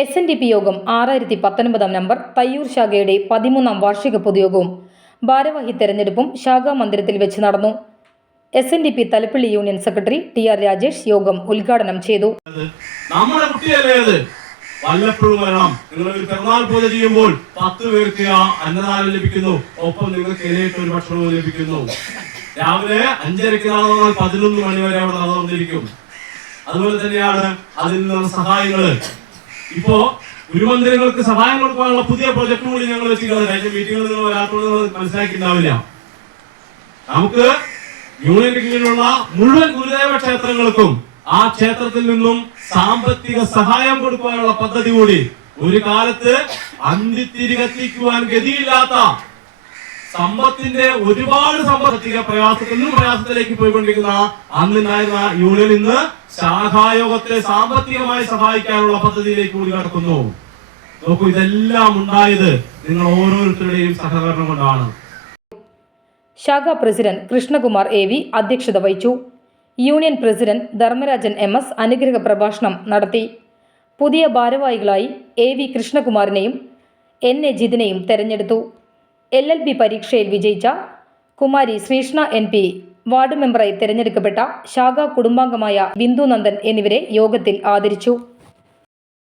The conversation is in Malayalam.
എസ് എൻ ഡി പി യോഗം ആറായിരത്തി പത്തൊൻപതാം നമ്പർ തയ്യൂർ ശാഖയുടെ പതിമൂന്നാം വാർഷിക പൊതുയോഗവും ഭാരവാഹി തെരഞ്ഞെടുപ്പും ശാഖാ മന്ദിരത്തിൽ വെച്ച് നടന്നു. S N D P Thalappilly union secretary T R Rajesh യോഗം ഉദ്ഘാടനം ചെയ്തു. നമ്മുടെ കുട്ടിയല്ലേ അത്? വല്ലപ്പോഴും വരണം. നിങ്ങൾ ഒരു പിറന്നാൾ പൂജ ചെയ്യുമ്പോൾ പത്ത് പേർക്ക് അന്നദാനം ലഭിക്കുന്നു. ഒപ്പം നിങ്ങൾക്ക് ഇരയിട്ട് ഒരു ഭക്ഷണവും ലഭിക്കുന്നു. രാവിലെ അഞ്ചരയ്ക്ക് നടന്നാൽ പതിനൊന്ന് മണി വരെ അവിടെ നടന്നുകൊണ്ടിരിക്കും. അതുപോലെ തന്നെയാണ് അതിൽ നിന്നുള്ള സഹായങ്ങൾ. ഇപ്പോ ഗുരുമന്ദിരങ്ങൾക്ക് സഹായം കൊടുക്കാനുള്ള പുതിയ പ്രൊജക്ട് കൂടി ഞങ്ങൾ കഴിഞ്ഞ മീറ്റിംഗിൽ നിങ്ങൾ വരാത്തത് നിങ്ങൾ നമുക്ക് യൂണിയൻ കീഴിലുള്ള മുഴുവൻ ഗുരുദേവ ക്ഷേത്രങ്ങൾക്കും ആ ക്ഷേത്രത്തിൽ നിന്നും സാമ്പത്തിക സഹായം കൊടുക്കാനുള്ള പദ്ധതി കൂടി ഒരു കാലത്ത് അന്തിത്തിരി കത്തിക്കുവാൻ ഗതിയില്ലാത്ത സമ്പത്തിന്റെ ഒരുപാട് സാമ്പത്തിക പ്രയാസത്തിൽ നിന്നും പ്രയാസത്തിലേക്ക് പോയിക്കൊണ്ടിരിക്കുന്ന അന്നുണ്ടായിരുന്ന യൂണിയൻ ഇന്ന് ശാഖായോഗത്തെ സാമ്പത്തികമായി സഹായിക്കാനുള്ള പദ്ധതിയിലേക്ക് കൂടി കടക്കുന്നു. നോക്കൂ ഇതെല്ലാം ഉണ്ടായത് നിങ്ങൾ ഓരോരുത്തരുടെയും സഹകരണം കൊണ്ടാണ്. ശാഖ പ്രസിഡന്റ് കൃഷ്ണകുമാർ എ വി അധ്യക്ഷത വഹിച്ചു. Union president Dharmarajan M S അനുഗ്രഹ പ്രഭാഷണം നടത്തി. പുതിയ ഭാരവാഹികളായി എ വി കൃഷ്ണകുമാറിനെയും എൻ എ ജിതിനെയും തെരഞ്ഞെടുത്തു. എൽ എൽ ബി പരീക്ഷയിൽ വിജയിച്ച കുമാരി ശ്രീഷ്ണ എൻ പി വാർഡ് മെമ്പറായി തെരഞ്ഞെടുക്കപ്പെട്ട ശാഖാ കുടുംബാംഗമായ ബിന്ദു നന്ദൻ എന്നിവരെ യോഗത്തിൽ ആദരിച്ചു.